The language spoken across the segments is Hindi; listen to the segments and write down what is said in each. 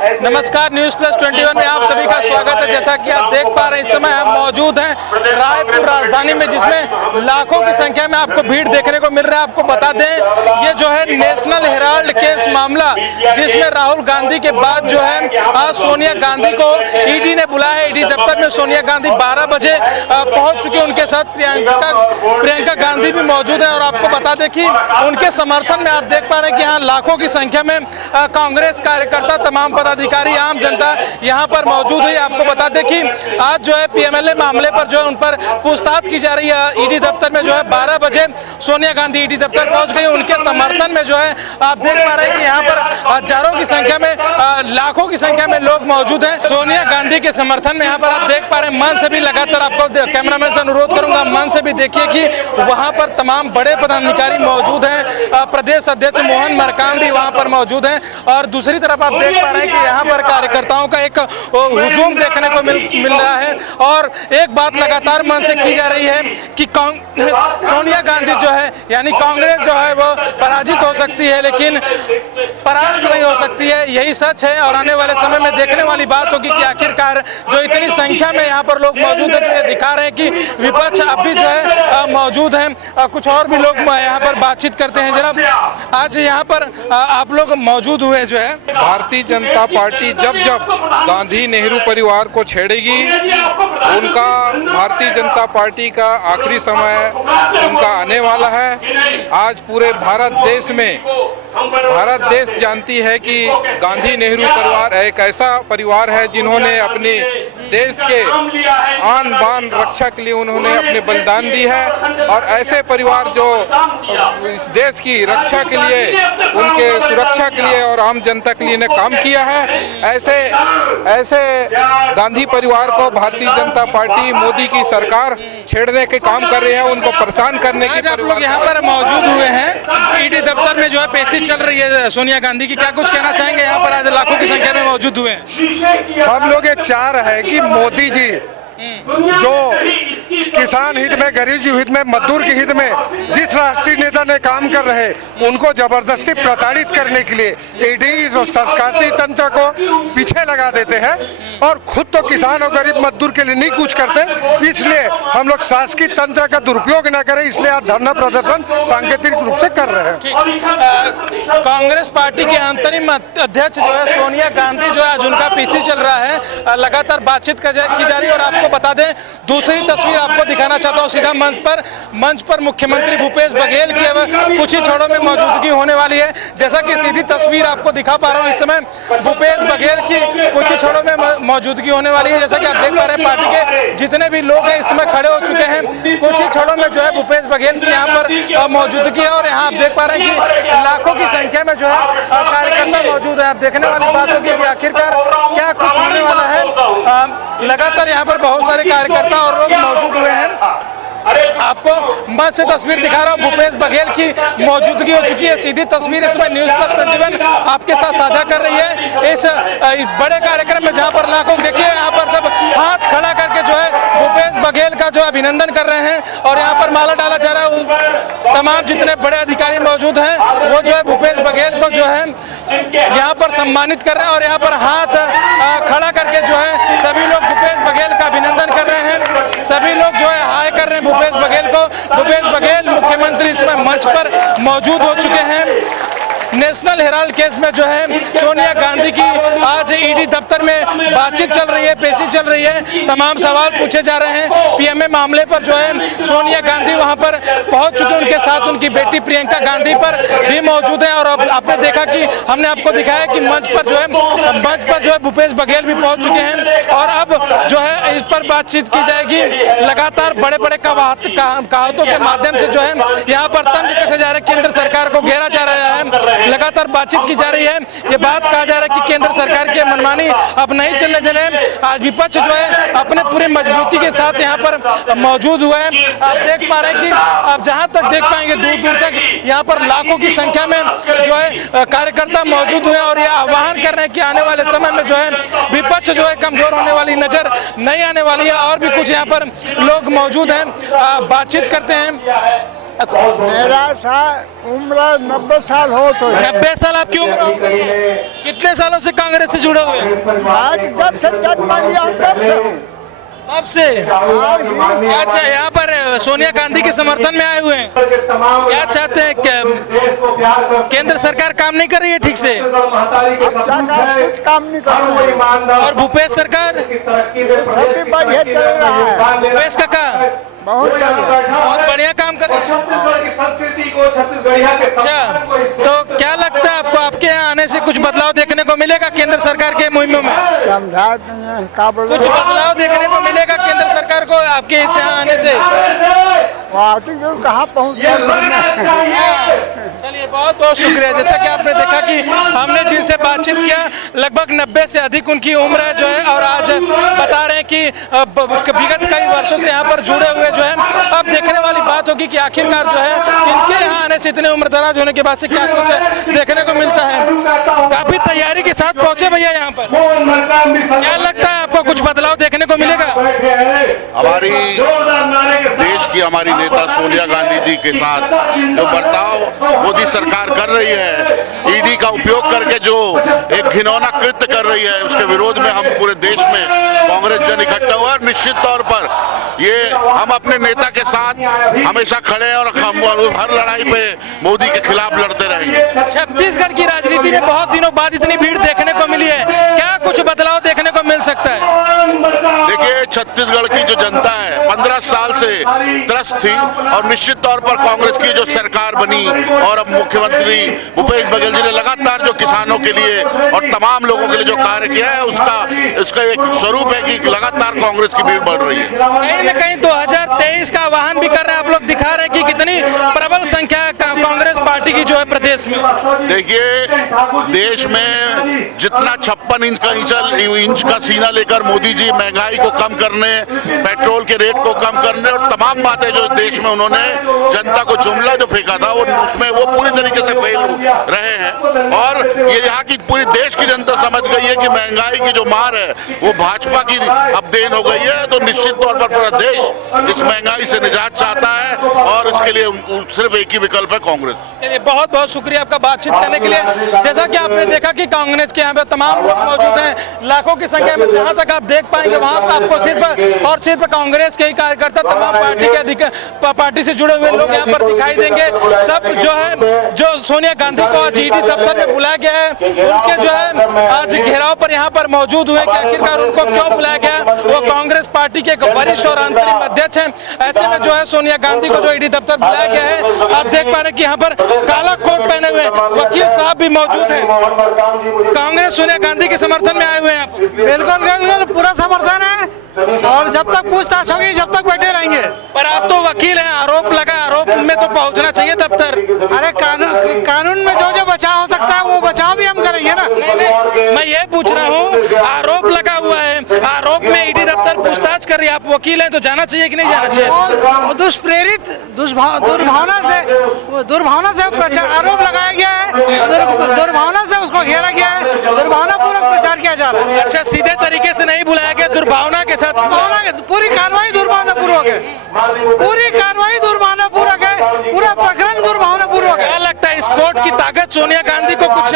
नमस्कार, न्यूज़ प्लस 21 में आप सभी का स्वागत है। जैसा कि आप देख पा रहे हैं, इस समय हम मौजूद हैं रायपुर राजधानी में, जिसमें लाखों की संख्या में आपको भीड़ देखने को मिल रहा है। आपको बता दें, ये जो है नेशनल हेराल्ड केस मामला, जिसमें राहुल गांधी के बाद जो है आज सोनिया गांधी को ईडी ने बुलाया है। ईडी दफ्तर में सोनिया गांधी 12 बजे पहुंच चुके। उनके साथ प्रियंका गांधी भी मौजूद है। और आपको बता दें कि उनके समर्थन में आप देख पा रहे हैं कि यहाँ लाखों की संख्या में कांग्रेस कार्यकर्ता, तमाम पदाधिकारी, आम जनता यहाँ पर मौजूद है। आपको बता दें कि आज जो है पीएमएलए मामले पर जो है उन पर पूछताछ की जा रही है। ईडी दफ्तर में जो है 12 बजे सोनिया गांधी ईडी दफ्तर पहुंच गई। उनके समर्थन में जो है आप देख पा रहे हैं कि यहाँ पर हजारों की संख्या में, लाखों की संख्या में लोग मौजूद हैं। सोनिया गांधी के समर्थन में यहाँ पर आप देख पा रहे हैं, मन से भी लगातार आपको कैमरामैन से अनुरोध करूंगा, मन से भी देखिए कि वहाँ पर तमाम बड़े पदाधिकारी मौजूद हैं। प्रदेश अध्यक्ष मोहन मरकाम भी वहाँ पर मौजूद हैं। और दूसरी तरफ आप देख पा रहे हैं कि यहाँ पर कार्यकर्ताओं का एक हुजूम देखने को मिल रहा है। और एक बात लगातार मन से की जा रही है कि सोनिया गांधी जो है, यानी कांग्रेस जो है वो पराजित हो सकती है, लेकिन परास्त नहीं हो सकती है। यही सच है। और आने वाले समय में देखने वाली बात होगी कि आखिरकार जो इतनी संख्या में यहाँ पर लोग मौजूद है, जो ये दिखा रहे हैं कि विपक्ष अब भी जो है मौजूद है। कुछ और भी लोग यहाँ पर बातचीत करते हैं। जनाब, आज यहाँ पर आप लोग मौजूद हुए जो है, भारतीय जनता पार्टी जब जब गांधी नेहरू परिवार को छेड़ेगी, उनका भारतीय जनता पार्टी का आखिरी समय उनका आने वाला है। आज पूरे भारत देश जानती है कि गांधी नेहरू परिवार एक ऐसा परिवार है जिन्होंने अपने देश के आन बान रक्षा के लिए उन्होंने अपने बलिदान दी है। और ऐसे परिवार जो इस देश की रक्षा के लिए, उनके सुरक्षा के लिए और आम जनता के लिए ने काम किया है, ऐसे गांधी परिवार को भारतीय जनता पार्टी, मोदी की सरकार छेड़ने के काम कर रही है, उनको परेशान करने की। आप लोग यहाँ पर मौजूद हुए हैं, ईडी दफ्तर में जो है पेशी चल रही है सोनिया गांधी की, क्या कुछ कहना चाहेंगे? यहाँ पर आज लाखों की संख्या में मौजूद हुए हैं। हम लोग एक चाह रहे हैं कि मोदी जी जो किसान हित में, गरीब हित में, मजदूर के हित में जिस राष्ट्रीय नेता ने काम कर रहे, उनको जबरदस्ती प्रताड़ित करने के लिए ईडी शासकीय तंत्र को पीछे लगा देते हैं और खुद तो किसान और गरीब मजदूर के लिए नहीं कुछ करते। इसलिए हम लोग शासकीय तंत्र का दुरुपयोग न करें, इसलिए आज धरना प्रदर्शन सांकेतिक रूप से कर रहे हैं। कांग्रेस पार्टी के अंतरिम अध्यक्ष जो है सोनिया गांधी जो है आज उनका पीछे चल रहा है, लगातार बातचीत की जा रही है। और आपको बता दें, दूसरी तस्वीर आपको दिखाना चाहता हूँ सीधा मंच पर मुख्यमंत्री भूपेश बघेल की अब कुछ ही क्षणों में मौजूदगी होने वाली है। जैसा कि सीधी तस्वीर आपको दिखा पा रहा हूँ, इस समय भूपेश बघेल की कुछ ही क्षणों में मौजूदगी होने वाली है। जैसा कि आप देख पा रहे हैं, पार्टी के जितने भी लोग हैं इस समय खड़े हो चुके हैं। कुछ ही क्षणों में जो है भूपेश बघेल की यहाँ पर मौजूदगी है। और यहाँ आप देख पा रहे हैं कि लाखों की संख्या में जो है कार्यकर्ता मौजूद है। आप देखने वाली बात होगी कि आखिरकार क्या कुछ होने वाला है। लगातार यहाँ पर बहुत सारे कार्यकर्ता और लोग मौजूद हुए हैं। आपको मंच से तस्वीर दिखा रहा हूँ, भूपेश बघेल की मौजूदगी हो चुकी है। सीधी तस्वीर इसमें न्यूज़ प्लस 21 आपके साथ साझा कर रही है इस बड़े कार्यक्रम में, जहाँ पर लाखों, देखिए यहाँ पर सब हाथ खड़ा करके जो है भूपेश बघेल का जो अभिनंदन कर रहे हैं। और यहाँ पर माला डाला जा रहा है। तमाम जितने बड़े अधिकारी मौजूद हैं वो जो है भूपेश बघेल को जो है यहाँ पर सम्मानित कर रहे हैं। और यहाँ पर हाथ खड़ा करके जो है सभी लोग भूपेश बघेल का अभिनंदन कर रहे हैं। सभी लोग जो है हाय कर रहे हैं भूपेश बघेल को। भूपेश बघेल मुख्यमंत्री इसमें मंच पर मौजूद हो चुके हैं। नेशनल हेराल्ड केस में जो है सोनिया गांधी की आज ईडी दफ्तर में बातचीत चल रही है, पेशी चल रही है, तमाम सवाल पूछे जा रहे हैं। पीएमए मामले पर जो है सोनिया गांधी वहां पर पहुंच चुके, उनके साथ उनकी बेटी प्रियंका गांधी पर भी मौजूद है। और अब आपने देखा कि हमने आपको दिखाया कि मंच पर जो है भूपेश बघेल भी पहुंच चुके हैं। और अब जो है इस पर बातचीत की जाएगी। लगातार बड़े बड़े कहावतों के माध्यम से जो है यहाँ पर तंत्र कसे जा रहे, केंद्र सरकार को घेरा जा रहा है। लगातार बातचीत की जा रही है। ये बात कहा जा रहा है कि केंद्र सरकार की मनमानी अब नहीं चलने चले। आज विपक्ष जो है अपने पूरी मजबूती के साथ यहाँ पर मौजूद हुआ है। आप देख पा रहे हैं कि आप जहाँ तक देख पाएंगे दूर दूर तक यहाँ पर लाखों की संख्या में जो है कार्यकर्ता मौजूद हुए। और ये आह्वान कर रहे हैं कि आने वाले समय में जो है विपक्ष जो है कमजोर होने वाली नजर नहीं आने वाली है। और भी कुछ यहाँ पर लोग मौजूद हैं, बातचीत करते हैं। मेरा उम्र 90 साल हो तो 90 साल आपकी उम्र हो गई है। कितने सालों से कांग्रेस से जुड़े हुए हैं? आज जब से जन्म लिया हूं तब से हूँ। तब से? अच्छा, यहाँ पर सोनिया गांधी के समर्थन में आए हुए हैं। क्या चाहते हैं? केंद्र सरकार काम नहीं कर रही है ठीक से? कुछ काम नहीं कर रही। और भूपेश सरकार? सब भी बढ़िया चल रहा है। भूपेश काका बहुत बढ़िया काम कर रहे हैं। अच्छा, तो क्या लगता है आपको, आपके यहाँ आने से कुछ बदलाव देखने को मिलेगा केंद्र सरकार के मुहिमों में? समझा कुछ बदलाव देखने को मिलेगा केंद्र सरकार को आपके यहाँ आने से? कहाँ पहुँच? चलिए, बहुत बहुत शुक्रिया। जैसा कि आपने देखा कि हमने जिनसे बातचीत किया, लगभग 90 से अधिक उनकी उम्र है जो है, और आज बता रहे हैं कि विगत कई वर्षों से यहाँ पर जुड़े हुए जो है। अब देखने वाली बात होगी कि आखिरकार जो है इनके यहाँ आने से, इतने उम्र दराज होने के बाद से क्या कुछ देखने को मिलता है। काफी तैयारी के साथ पहुंचे भैया यहाँ पर। क्या लगता है आपको, कुछ बदलाव देखने को मिलेगा? हमारी देश की हमारी नेता सोनिया गांधी जी के साथ जो बर्ताव मोदी सरकार कर रही है, ईडी का उपयोग करके जो एक घिनौना कृत्य कर रही है, उसके विरोध में हम पूरे देश में कांग्रेस जन इकट्ठा हुआ। और निश्चित तौर पर ये हम अपने नेता के साथ हमेशा खड़े हैं और हम हर लड़ाई पे मोदी के खिलाफ लड़ते रहेंगे। छत्तीसगढ़ की राजनीति में बहुत दिनों बाद इतनी भीड़ देखने को मिली है, क्या कुछ बदलाव देखने को मिल सकता है? देखिए, छत्तीसगढ़ की जो जनता है 15 साल से त्रस्त थी, और निश्चित तौर पर कांग्रेस की जो सरकार बनी और अब मुख्यमंत्री भूपेश बघेल जी ने लगातार जो किसानों के लिए और तमाम लोगों के लिए जो कार्य किया है, उसका एक स्वरूप है कि लगातार कांग्रेस की भीड़ बढ़ रही है। कहीं न कहीं 2023 का आह्वान भी कर रहे हैं आप लोग, दिखा रहे हैं कि कितनी प्रबल संख्या है कांग्रेस पार्टी की जो है प्रदेश में। देखिए, देश में जितना 56 इंच का सीना लेकर मोदी जी महंगाई को कम करने, पेट्रोल के रेट को कम करने और तमाम बातें जो देश में उन्होंने जनता को जुमला जो फेंका था, उसमें वो पूरी तरीके से फेल रहे हैं। और ये यहाँ की पूरी देश की जनता समझ गई है कि महंगाई की जो मार है वो भाजपा की अब देन हो गई है। तो निश्चित तौर पर पूरा देश इस महंगाई से निजात चाहता है, और इसके लिए सिर्फ एक ही विकल्प है, कांग्रेस। चलिए, बहुत बहुत शुक्रिया आपका बातचीत करने के लिए। जैसा कि आपने देखा कि कांग्रेस के यहाँ पे तमाम लोग मौजूद हैं, लाखों की संख्या में। जहाँ तक आप देख पाएंगे वहाँ पर आपको सिर्फ कांग्रेस के ही कार्यकर्ता, तमाम पार्टी से जुड़े हुए लोग यहाँ पर दिखाई देंगे। सब जो है, जो सोनिया गांधी को आज ईडी दफ्तर में बुलाया गया है, उनके जो है आज घेराव पर यहाँ पर मौजूद हुए कि आखिरकार उनको क्यों बुलाया गया। वो कांग्रेस पार्टी के वरिष्ठ और अंतरिम अध्यक्ष हैं। ऐसे में जो है सोनिया गांधी को जो ईडी दफ्तर बुलाया गया है, आप देख पा रहे हैं कि यहाँ पर काला कोट पहने हुए वकील साहब भी मौजूद हैं। कांग्रेस सोनिया गांधी के समर्थन में आए हुए हैं यहाँ पर। बिल्कुल पूरा समर्थन है, और जब तक पूछताछ होगी जब तक बैठे रहेंगे। पर आप तो वकील हैं, आरोप लगा, आरोप में तो पहुंचना चाहिए दफ्तर। अरे कानून में जो बचाव हो सकता है वो बचाव भी हम करेंगे ना। नहीं, मैं ये पूछ रहा हूँ, आरोप लगा हुआ है, आरोप में ईडी दफ्तर पूछताछ कर रही है, आप वकील हैं तो जाना चाहिए कि नहीं जाना चाहिए? दुष्प्रेरित दुर्भावना से आरोप लगाया गया है, दुर्भावना से उसको घेरा गया है, दुर्भावना पूर्वक प्रचार किया जा रहा है। अच्छा, सीधे तरीके से नहीं बुलाया गया, दुर्भावना के साथ। पूरी कार्रवाई दुर्भावना पूर्वक है, पूरी कार्रवाई दुर्भावना पूर्वक है, पूरा प्रकरण दुर्भावना पूर्वक है। क्या लगता है, इस कोर्ट की ताकत सोनिया गांधी को कुछ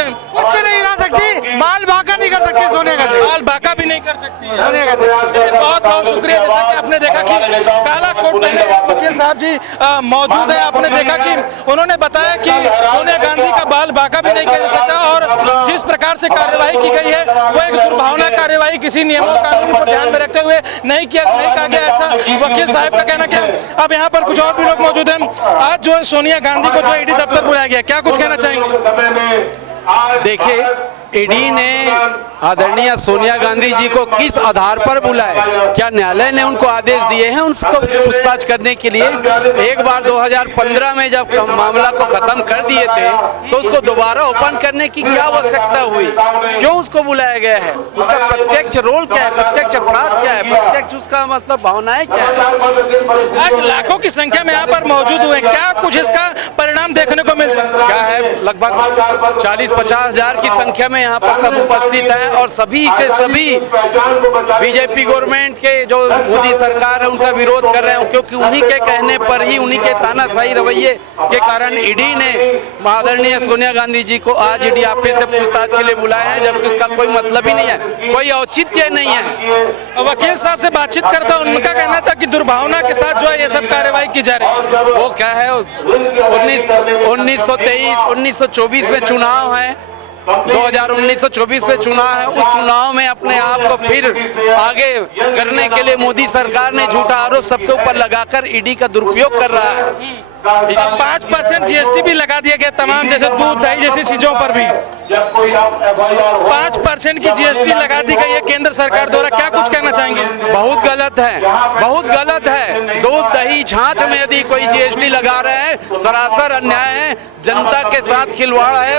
नहीं ला सकती, बाल बांका नहीं कर सकती सोनिया गांधी, बाल बांका भी नहीं कर सकती है सोनिया गांधी। बहुत बहुत शुक्रिया। जैसा कि आपने देखा कि काला कोट पहने वकील साहब जी मौजूद है। आपने देखा कि उन्होंने बताया कि सोनिया गांधी का बाल बांका भी नहीं किया जा सकता, और जिस प्रकार से कार्यवाही की गई है वो एक दुर्भावना कार्यवाही, किसी नियमों कानून को ध्यान में रखते हुए नहीं कहा गया, ऐसा वकील साहब का कहना। क्या अब यहाँ पर कुछ और भी लोग मौजूद हैं। आज जो है सोनिया गांधी को जो ईडी दफ्तर बुलाया गया, क्या कुछ कहना चाहेंगे? देखिए, ईडी ने आदरणीय सोनिया गांधी जी को किस आधार पर बुलाया? क्या न्यायालय ने उनको आदेश दिए हैं उनको पूछताछ करने के लिए? एक बार 2015 में जब मामला को खत्म कर दिए थे तो उसको दोबारा ओपन करने की क्या आवश्यकता हुई? क्यों उसको बुलाया गया है? उसका प्रत्यक्ष रोल क्या है, प्रत्यक्ष अपराध क्या है, प्रत्यक्ष उसका मतलब भावनाएं क्या है? आज लाखों की संख्या में यहाँ पर मौजूद हुए, क्या कुछ इसका परिणाम देखने को मिल सकता है? क्या है, लगभग 40-50 हजार की संख्या में यहाँ पर सब उपस्थित हैं और सभी के सभी बीजेपी गवर्नमेंट के जो मोदी सरकार है उनका विरोध कर रहे हैं, क्योंकि उन्हीं के कहने पर ही, उन्हीं के तानाशाही रवैये के कारण ईडी ने आदरणीय सोनिया गांधी जी को आज ईडी ऑफिस से पूछताछ के लिए बुलाया है, जबकि उसका कोई मतलब ही नहीं है, कोई औचित्य नहीं है। वकील साहब से बातचीत करता, उनका कहना था कि दुर्भावना के साथ जो है ये सब कार्रवाई की जा रही है। वो क्या है, 1923 1924 में चुनाव है, 2019-24 में चुनाव है, उस चुनाव में अपने आप को फिर आगे करने के लिए मोदी सरकार ने झूठा आरोप सबके ऊपर लगाकर ईडी का दुरुपयोग कर रहा है। 5% जीएसटी भी लगा दिया गया तमाम, जैसे दूध दही जैसी चीजों पर भी 5% की जीएसटी लगा दी गई है केंद्र सरकार द्वारा, क्या कुछ कहना चाहेंगे? बहुत गलत है, बहुत गलत है। दूध दही छाछ में यदि कोई जीएसटी लगा रहे हैं, सरासर अन्याय है, जनता के साथ खिलवाड़ है।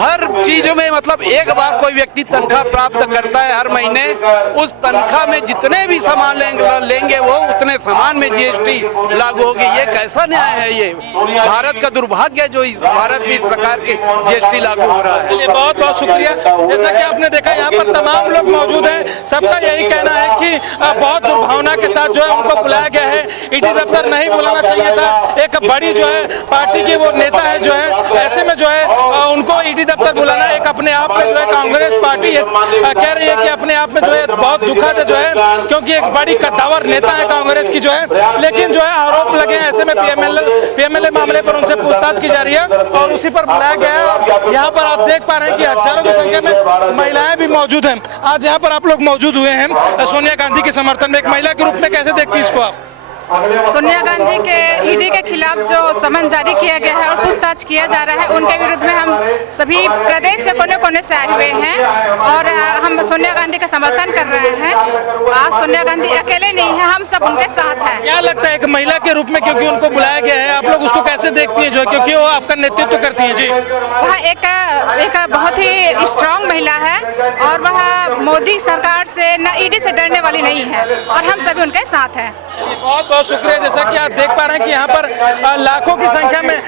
हर चीज में मतलब एक बार कोई व्यक्ति तनख्वाह प्राप्त करता है हर महीने, उस तनख्वाह में जितने भी सामान लेंगे वो उतने सामान में जीएसटी लागू होगी। ये कैसा न्याय है? ये भारत का दुर्भाग्य जो इस भारत में इस प्रकार के जीएसटी लागू हो रहा है। चलिए, बहुत बहुत शुक्रिया। जैसा कि आपने देखा यहाँ पर तमाम लोग मौजूद हैं, सबका यही कहना है कि बहुत दुर्भावना के साथ जो है उनको बुलाया गया है। ईडी दफ्तर नहीं बुलाना चाहिए था, एक बड़ी जो है पार्टी के वो नेता है जो है, ऐसे में जो है उनको ईडी दफ्तर बुलाना एक अपने आप में जो है कांग्रेस पार्टी कह रही है कि अपने आप में जो है बहुत दुखद है जो है, क्योंकि एक बड़ी कद्दावर नेता है कांग्रेस की जो है, लेकिन जो है आरोप लगे हैं, ऐसे में पीएमएलए मामले पर उनसे पूछताछ की जा रही है और उसी पर बुलाया गया है। यहाँ पर आप देख पा रहे हैं कि हजारों की संख्या में महिलाएं भी मौजूद हैं। आज यहाँ पर आप लोग मौजूद हुए हैं सोनिया गांधी के समर्थन में, एक महिला के रूप में कैसे देखती है इसको आप? सोनिया गांधी के ईडी के खिलाफ जो समन जारी किया गया है और पूछताछ किया जा रहा है, उनके विरुद्ध में हम सभी प्रदेश से कोने कोने से आए हुए हैं और हम सोनिया गांधी का समर्थन कर रहे हैं। आज सोनिया गांधी अकेले नहीं है, हम सब उनके साथ हैं। क्या लगता है एक महिला के रूप में, क्योंकि उनको बुलाया गया है, आप लोग उसको कैसे देखती हैं जो है, क्योंकि वो आपका नेतृत्व करती हैं? जी, वह एक बहुत ही स्ट्रांग महिला है और वह मोदी सरकार से न ईडी से डरने वाली नहीं है और हम सभी उनके साथ हैं। बहुत बहुत शुक्रिया। जैसा कि आप देख पा रहे हैं कि यहाँ पर लाखों की संख्या में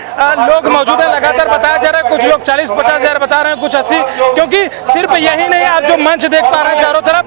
लोग मौजूद हैं, लगातार बताया जा रहा है, कुछ लोग 40-50 हज़ार बता रहे हैं, कुछ 80, क्योंकि सिर्फ यही नहीं, आप जो मंच देख पा रहे हैं चारों तरफ,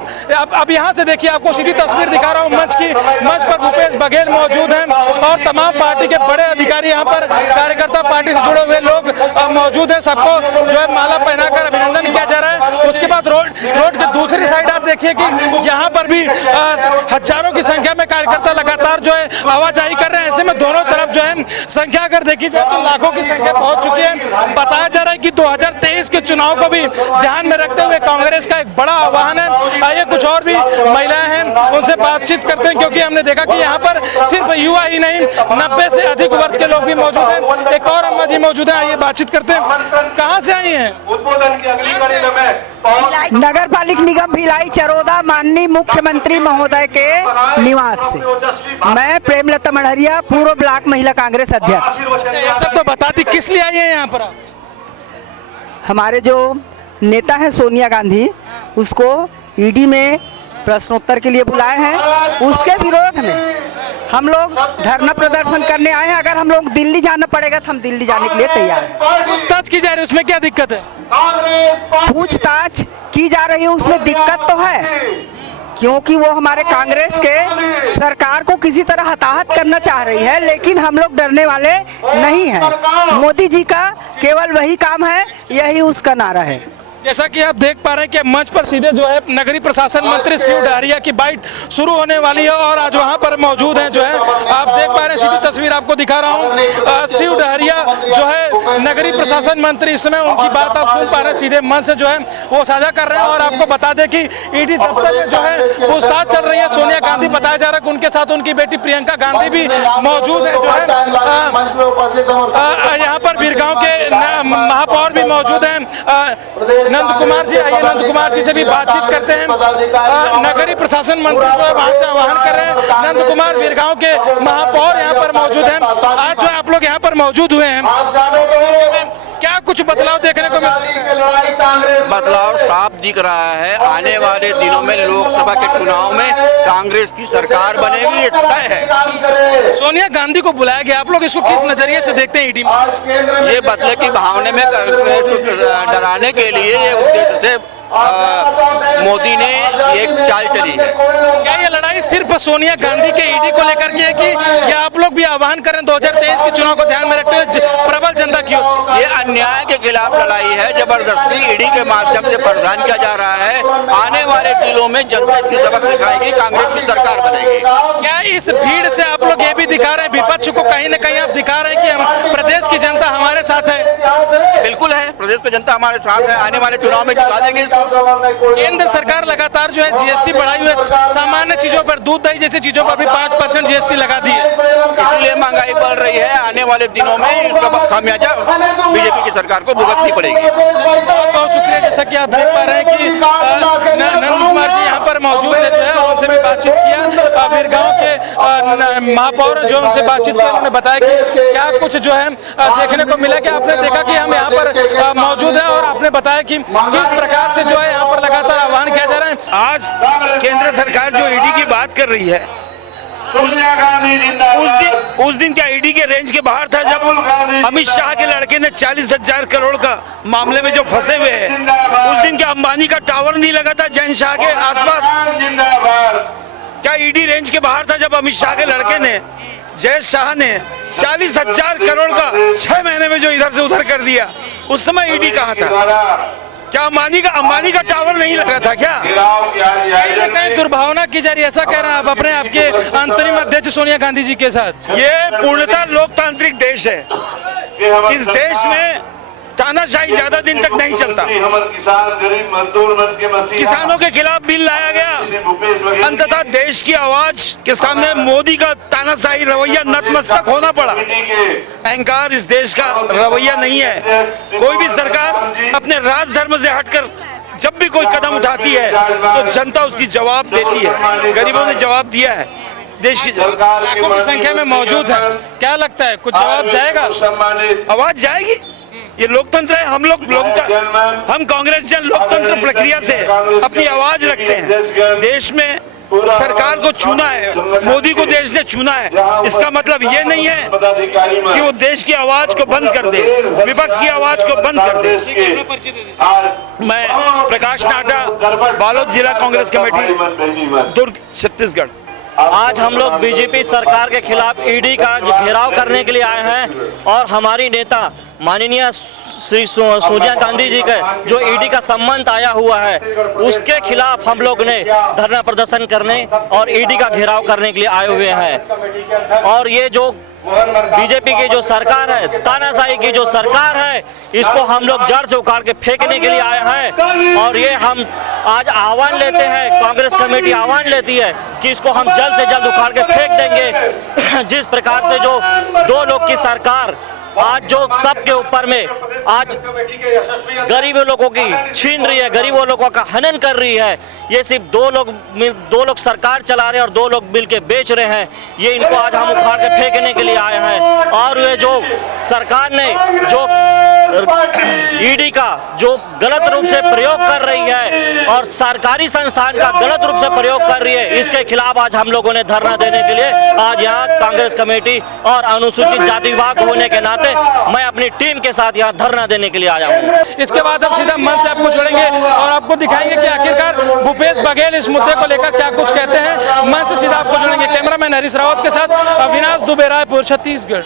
अब यहाँ से देखिए, आपको सीधी तस्वीर दिखा रहा हूँ मंच की। मंच पर भूपेश बघेल मौजूद हैं और तमाम पार्टी के बड़े अधिकारी, यहाँ पर कार्यकर्ता, पार्टी से जुड़े हुए लोग मौजूद हैं। सबको जो है माला पहनाकर अभिनंदन किया जा रहा है। उसके बाद रोड के दूसरी साइड आप देखिए कि यहाँ पर भी हजारों की संख्या में कार्यकर्ता लगातार जो है आवाजाही कर रहे हैं। ऐसे में दोनों तरफ जो है संख्या अगर देखी जाए तो लाखों की संख्या पहुंच चुकी है। बताया जा रहा है कि 2023 के चुनाव को भी ध्यान में रखते हुए कांग्रेस का एक बड़ा आह्वान है। आइए कुछ और भी महिलाएं हैं, उनसे बातचीत करते हैं, क्योंकि हमने देखा कि यहाँ पर सिर्फ युवा ही नहीं, 90 से अधिक वर्ष के लोग भी मौजूद हैं। एक और अम्मा जी मौजूद है, आइए बातचीत करते हैं। कहाँ से आई हैं? नगर पालिका निगम भिलाई चरोदा, माननीय मुख्यमंत्री महोदय के निवास से। मैं प्रेमलता मढ़रिया, पूर्व ब्लॉक महिला कांग्रेस अध्यक्ष। अच्छा, ये सब तो बताती, किस लिए आई है यहाँ पर? हमारे जो नेता है सोनिया गांधी, उसको ईडी में प्रश्नोत्तर के लिए बुलाए हैं, उसके विरोध में हम लोग धरना प्रदर्शन करने आए हैं। अगर हम लोग दिल्ली जाना पड़ेगा तो हम दिल्ली जाने के लिए तैयार हैं। पूछताछ की जा रही है, उसमें क्या दिक्कत है? पूछताछ की जा रही है, उसमें दिक्कत तो है, क्योंकि वो हमारे कांग्रेस के सरकार को किसी तरह हताहत करना चाह रही है, लेकिन हम लोग डरने वाले नहीं हैं। मोदी जी का केवल वही काम है, यही उसका नारा है। जैसा कि आप देख पा रहे हैं कि मंच पर सीधे जो है नगरीय प्रशासन मंत्री शिव डहरिया की बाइट शुरू होने वाली है और आज वहां पर मौजूद हैं जो है, आप देख पा रहे हैं, सीधी तस्वीर आपको दिखा रहा हूं। शिव डहरिया जो है नगरीय प्रशासन मंत्री, इस समय उनकी बात आप सुन पा रहे हैं, सीधे मंच से जो है वो साझा कर रहे हैं। और आपको बता दें कि ईडी दफ्तर में जो है पूछताछ चल रही है सोनिया गांधी, बताया जा रहा है कि उनके साथ उनकी बेटी प्रियंका गांधी भी मौजूद है जो है। यहाँ पर वीरगांव के महापौर भी मौजूद हैं, नंद कुमार जी। आइए नंद कुमार जी से भी बातचीत करते हैं। नगरीय प्रशासन मंत्री जो है वहां से आह्वान कर रहे हैं। नंद कुमार वीरगांव के महापौर यहाँ पर मौजूद हैं। आज जो आप लोग यहाँ पर मौजूद हुए हैं, क्या कुछ बदलाव देखने को मिल सकता है? बदलाव साफ दिख रहा है। आने वाले दिनों में लोकसभा के चुनाव में कांग्रेस की सरकार बनेगी, ये तय है। सोनिया गांधी को बुलाया गया, आप लोग इसको किस नजरिए से देखते हैं ईडी में? ये बदले की भावना में डराने के लिए ये उद्देश्य से मोदी ने एक चाल चली है। क्या ये लड़ाई सिर्फ सोनिया गांधी के ईडी को लेकर की है कि या आप लोग भी आह्वान करें 2023 के चुनाव को ध्यान में रखते हुए प्रबल जनता की ओर? ये अन्याय के खिलाफ लड़ाई है। जबरदस्ती ईडी के माध्यम से परेशान किया जा रहा है। आने वाले दिनों में जनता इसकी सबक सिखाएगी, कांग्रेस की सरकार बनेगी। क्या इस भीड़ से आप लोग ये भी दिखा रहे हैं, विपक्ष को कहीं न कहीं आप दिखा रहे हैं कि हम प्रदेश की जनता हमारे साथ है? बिल्कुल है, प्रदेश की जनता हमारे साथ है। आने वाले चुनाव में जिता देंगे। केंद्र सरकार लगातार जो है जीएसटी बढ़ाई हुई है, सामान्य चीजों पर, दूध दही जैसी चीजों पर भी 5% जीएसटी लगा दी है, इसलिए महंगाई बढ़ रही है। आने वाले दिनों में इसका खामियाजा बीजेपी की सरकार को भुगतनी पड़ेगी। बहुत बहुत शुक्रिया। जैसा कि आप देख पा रहे हैं कि नंद कुमार जी यहाँ पर मौजूद है, जो है उनसे भी बातचीत किया। फिर गाँव के महापौर जो उनसे बातचीत किया, उन्होंने बताया कि क्या कुछ जो है देखने को मिला। कि आपने देखा कि हम यहाँ पर मौजूद हैं और आपने बताया कि किस प्रकार से जो है यहाँ पर लगातार आह्वान किया जा रहा है। आज केंद्र सरकार जो ईडी की बात कर रही है, उस दिन क्या ईडी के रेंज के बाहर था जब अमित शाह के लड़के ने 40,000 करोड़ का मामले में जो फंसे हुए हैं? उस दिन क्या अंबानी का टावर नहीं लगा था जैन शाह के आसपास? क्या ईडी रेंज के बाहर था जब अमित शाह के लड़के ने, जय शाह ने 40,000 करोड़ का 6 महीने में जो इधर से उधर कर दिया? उस समय ईडी कहाँ था? क्या अंबानी का टावर नहीं लगा था क्या? कहीं न कहीं दुर्भावना की जा रही है, ऐसा कह रहे हैं आप अपने आपके अंतरिम अध्यक्ष सोनिया गांधी जी के साथ? ये पूर्णतः लोकतांत्रिक देश है। इस देश में तानाशाही ज्यादा दिन तक नहीं चलता। किसानों के खिलाफ बिल लाया गया, अंततः देश की आवाज के सामने मोदी का तानाशाही रवैया नतमस्तक होना पड़ा। अहंकार इस देश का रवैया नहीं है। कोई भी सरकार अपने राजधर्म से हटकर जब भी कोई कदम उठाती है तो जनता उसकी जवाब देती है। गरीबों ने जवाब दिया है, देश की लाखों की संख्या में मौजूद है। क्या लगता है कुछ जवाब जाएगा? आवाज जाएगी। ये लोकतंत्र है। हम कांग्रेस जन लोकतंत्र प्रक्रिया से अपनी आवाज रखते हैं। देश में सरकार को चुना है, मोदी को देश ने चुना है। इसका मतलब ये नहीं है कि वो देश की आवाज को बंद कर दे, विपक्ष की आवाज को बंद कर दे। मैं प्रकाश नाटा, बालोद जिला कांग्रेस कमेटी, दुर्ग, छत्तीसगढ़। आज हम लोग बीजेपी सरकार के खिलाफ ईडी का घेराव करने के लिए आए हैं और हमारी नेता माननीय श्री सोनिया गांधी जी का जो ईडी का संबंध आया हुआ है, उसके खिलाफ हम लोग ने धरना प्रदर्शन करने और ईडी का घेराव करने के लिए आए हुए हैं। और ये जो बीजेपी की जो सरकार है, तानाशाही की जो सरकार है, इसको हम लोग जड़ से उखाड़ के फेंकने के लिए आए हैं। और ये हम आज आह्वान लेते हैं, कांग्रेस कमेटी आह्वान लेती है कि इसको हम जल्द से जल्द उखाड़ के फेंक देंगे। जिस प्रकार से जो 2 लोग की सरकार आज जो सबके ऊपर में आज गरीबों लोगों की छीन रही है, गरीबों लोगों का हनन कर रही है, ये सिर्फ 2 लोग सरकार चला रहे हैं और 2 लोग मिलके बेच रहे हैं। ये इनको आज हम उखाड़ के फेंकने के लिए आए हैं। और ये जो सरकार ने जो ईडी का जो गलत रूप से प्रयोग कर रही है और सरकारी संस्थान का गलत रूप से प्रयोग कर रही है, इसके खिलाफ आज हम लोगों ने धरना देने के लिए आज यहाँ कांग्रेस कमेटी और अनुसूचित जाति विभाग होने के नाते मैं अपनी टीम के साथ यहाँ धरना देने के लिए आया हूँ। इसके बाद हम सीधा मंच से आपको जोड़ेंगे और आपको दिखाएंगे कि आखिरकार भूपेश बघेल इस मुद्दे को लेकर क्या कुछ कहते हैं। मंच से सीधा आपको जोड़ेंगे। कैमरामैन हरीश रावत के साथ अविनाश दुबे, रायपुर, छत्तीसगढ़।